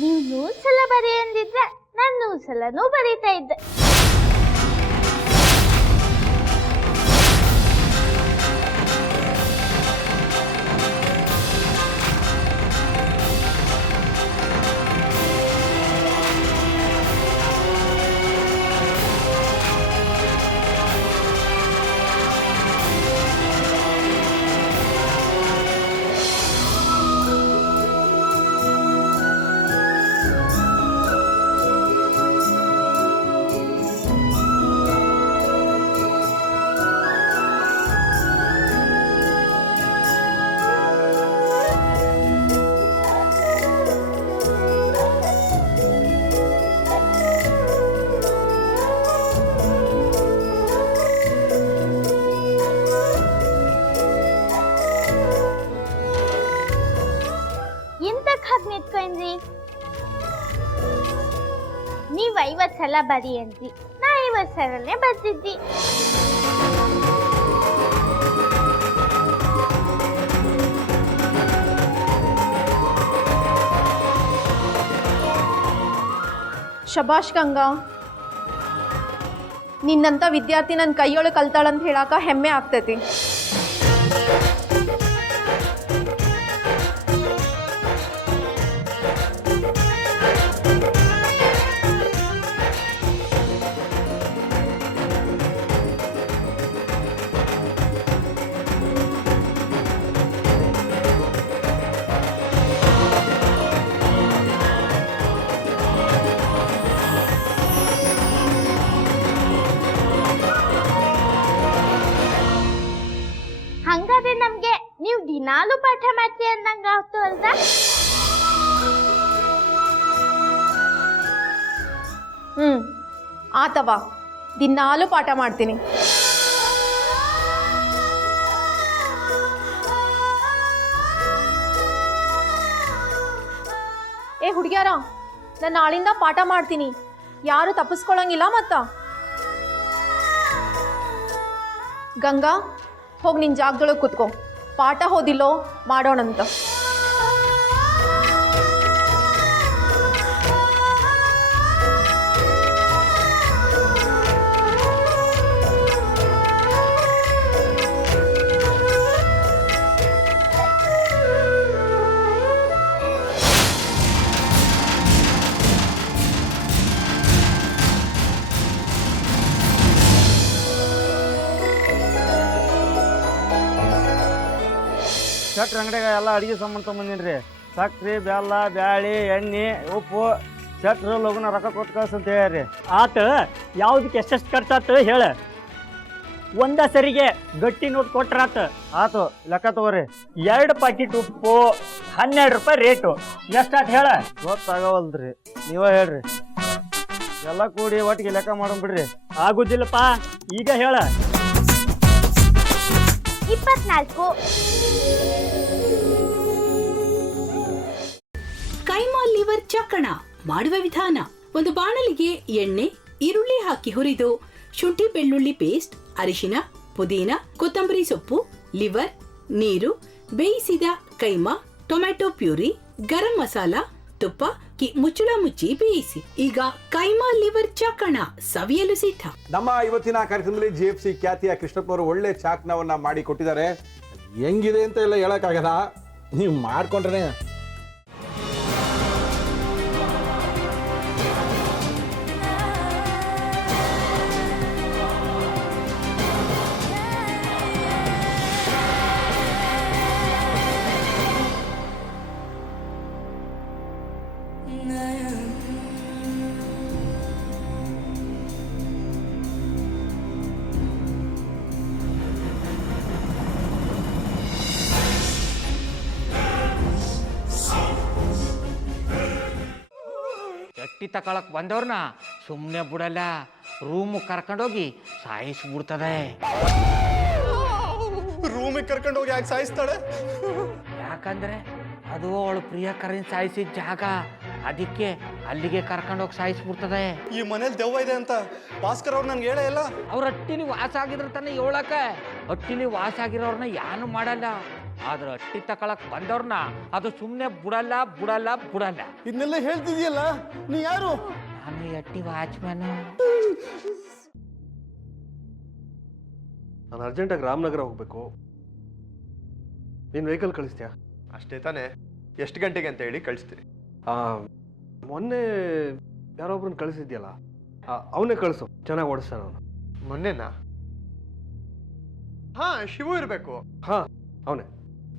ನೀವು 100 ಸಲ ಬರೀ ಅಂದಿದ್ರೆ ನಾನು 100 ಸಲನೂ ಬರೀತಾ ಇದ್ದೆ. ನಿಂತ್ಕೊಂಡ್ರಿ ನೀವು 50 ಸಲ ಬರಿ ಅಂದ್ರಿ, ನಾ 50 ಸಲನೇ ಬರ್ತಿದ್ದಿ. ಶಬಾಷ್ ಗಂಗಾ, ನಿನ್ನಂಥ ವಿದ್ಯಾರ್ಥಿ ನನ್ನ ಕೈಯೊಳಗೆ ಕಲ್ತಾಳಂತ ಹೇಳಾಕ ಹೆಮ್ಮೆ ಆಗ್ತೈತಿ. ಹಂಗಾದ್ರೆ ನಮ್ಗೆ ನೀವು ದಿನಾಲು ಪಾಠ ಮಾಡ್ತೀವಿ ಅಂದಂಗ ಆಯ್ತು ಅಲ್ವಾ? ಆತವಾ, ದಿನಾಲು ಪಾಠ ಮಾಡ್ತೀನಿ. ಏ ಹುಡುಗ್ಯಾರ, ನಾನು ನಾಳಿಂದ ಪಾಠ ಮಾಡ್ತೀನಿ, ಯಾರು ತಪ್ಪಿಸ್ಕೊಳಂಗಿಲ್ಲ. ಮತ್ತ ಗಂಗಾ, ಹೋಗಿ ನಿನ್ನ ಜಾಗದೊಳಗೆ ಕೂತ್ಕೋ, ಪಾಠ ಹೋದಿಲ್ಲೋ ಮಾಡೋಣಂತ. ಶಟ್ರ್ ಅಂಗಡಿಯಾಗ ಎಲ್ಲ ಅಡುಗೆ ಸಾಮಾನು ತೊಗೊಂಬಂದಿನಿ ರೀ. ಸಕ್ರೆ, ಬೆಲ್ಲ, ಬ್ಯಾಳಿ, ಎಣ್ಣೆ, ಉಪ್ಪು. ಶಟ್ರು ಲಗುನ ರೊಕ್ಕ ಕೊಟ್ಟು ಕಳ್ಸಂತ ಹೇಳ್ರಿ. ಆತ ಯಾವ್ದಕ್ಕೆ ಎಷ್ಟೆಷ್ಟು ಖರ್ಚಾತು ಹೇಳ. ಒಂದ ಸರಿಗೆ ಗಟ್ಟಿ ನೋಟ್ ಕೊಟ್ರಾತ. ಆತು, ಲೆಕ್ಕ ತಗೋರಿ. 2 ಪ್ಯಾಕೆಟ್ ಉಪ್ಪು 12 ರೂಪಾಯಿ ರೇಟು. ಎಷ್ಟಾತ ಹೇಳ. ಗೊತ್ತಾಗವಲ್ದ್ರಿ, ನೀವ ಹೇಳ್ರಿ. ಎಲ್ಲ ಕೂಡಿ ಒಟ್ಟಿಗೆ ಲೆಕ್ಕ ಮಾಡೋಣ ಬಿಡ್ರಿ. ಆಗುದಿಲ್ಲಪ್ಪ, ಈಗ ಹೇಳ. 24. ಕೈಮಾ ಲಿವರ್ ಚಕ್ಕಣ ಮಾಡುವ ವಿಧಾನ: ಒಂದು ಬಾಣಲಿಗೆ ಎಣ್ಣೆ, ಈರುಳ್ಳಿ ಹಾಕಿ ಹುರಿದು ಶುಂಠಿ ಬೆಳ್ಳುಳ್ಳಿ ಪೇಸ್ಟ್, ಅರಿಶಿನ, ಪುದೀನ, ಕೊತ್ತಂಬರಿ ಸೊಪ್ಪು, ಲಿವರ್, ನೀರು, ಬೇಯಿಸಿದ ಕೈಮಾ, ಟೊಮ್ಯಾಟೊ ಪ್ಯೂರಿ, ಗರಂ ಮಸಾಲ, ತುಪ್ಪ ಮುಚ್ಚಳ ಮುಚ್ಚಿ ಬೇಯಿಸಿ. ಈಗ ಕೈಮಾ ಲಿವರ್ ಚಾಕಣ ಸವಿಯಲು ಸಿದ್ಧ. ನಮ್ಮ ಇವತ್ತಿನ ಕಾರ್ಯಕ್ರಮದಲ್ಲಿ GFC ಖ್ಯಾತಿಯ ಕೃಷ್ಣಪ್ಪನವರು ಒಳ್ಳೆ ಚಾಕ್ನವನ್ನ ಮಾಡಿ ಕೊಟ್ಟಿದ್ದಾರೆ. ಹೆಂಗಿದೆ ಅಂತ ಎಲ್ಲ ಹೇಳಕ್ಕಾಗಲ್ಲ, ನೀವು ಮಾಡ್ಕೊಂಡ್ರೆ. ಎಟ್ಟಿ ತಕೊಳಕ್ ಬಂದವ್ರನ್ನ ಸುಮ್ಮನೆ ಬಿಡಲ್ಲ, ರೂಮ್ ಕರ್ಕೊಂಡೋಗಿ ಸಾಯಿಸ್ಬಿಡ್ತದೆ. ರೂಮಿಗೆ ಕರ್ಕೊಂಡೋಗಿ ಯಾಕೆ ಸಾಯಿಸ್ತಾಳೆ? ಯಾಕಂದ್ರೆ ಅದು ಅವಳು ಪ್ರಿಯಕರನ್ ಸಾಯಿಸಿದ ಜಾಗ, ಅದಕ್ಕೆ ಅಲ್ಲಿಗೆ ಕರ್ಕೊಂಡೋಗಿ ಸಾಯಿಸ್ಬಿಡ್ತದೆ. ಈ ಮನೇಲಿ ದೆವ್ವ ಇದೆ ಅಂತ ಭಾಸ್ಕರ್ ಅವ್ರು ನನ್ಗೆ ಹೇಳೇ ಇಲ್ಲ. ಅವ್ರ ಹಟ್ಟಿಲಿ ವಾಸ ಆಗಿದ್ರ ತಾನೆ ಹೇಳಕ. ಹಟ್ಟಿಲಿ ವಾಸ ಆಗಿರೋರ್ನ ಯಾನು ಮಾಡಲ್ಲ, ಆದ್ರೆ ಅಟ್ಟಿ ತಕೊಳಕ್ ಬಂದವ್ರನ್ನ ಅದು ಸುಮ್ಮನೆ ಬಿಡಲ್ಲ ಬಿಡಲ್ಲ ಬಿಡಲ್ಲ. ಇದನ್ನೆಲ್ಲ ಹೇಳ್ತಿದ್ಯಲ್ಲ, ನೀ ಯಾರು? ನಾನು ಈ ಅಟ್ಟಿ ವಾಚ್ಮ್ಯಾನ್. ನಾನು ಅರ್ಜೆಂಟಾಗಿ ರಾಮನಗರ ಹೋಗ್ಬೇಕು. ನೀನು ವೆಹಿಕಲ್ ಕಳಿಸ್ತೀಯಾ? ಅಷ್ಟೇ ತಾನೇ. ಎಷ್ಟು ಗಂಟೆಗೆ ಅಂತ ಹೇಳಿ ಕಳಿಸ್ತೀನಿ. ಮೊನ್ನೆ ಯಾರೊಬ್ರನ್ನ ಕಳಿಸಿದ್ಯಲ್ಲ, ಅವನೇ ಕಳಿಸು, ಚೆನ್ನಾಗಿ ಓಡಿಸ್ತಾನ ಅವನು. ಮೊನ್ನೆನಾ? ಹಾ, ಶಿವು ಇರಬೇಕು. ಹಾಂ, ಅವನೇ.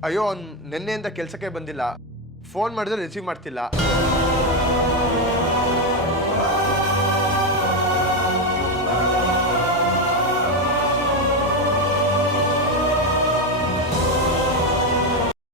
ಅಯ್ಯೋ, ಅವ್ನು ನಿನ್ನೆಯಿಂದ ಕೆಲಸಕ್ಕೆ ಬಂದಿಲ್ಲ. ಫೋನ್ ಮಾಡಿದ್ರೆ ರಿಸೀವ್ ಮಾಡ್ತಿಲ್ಲ.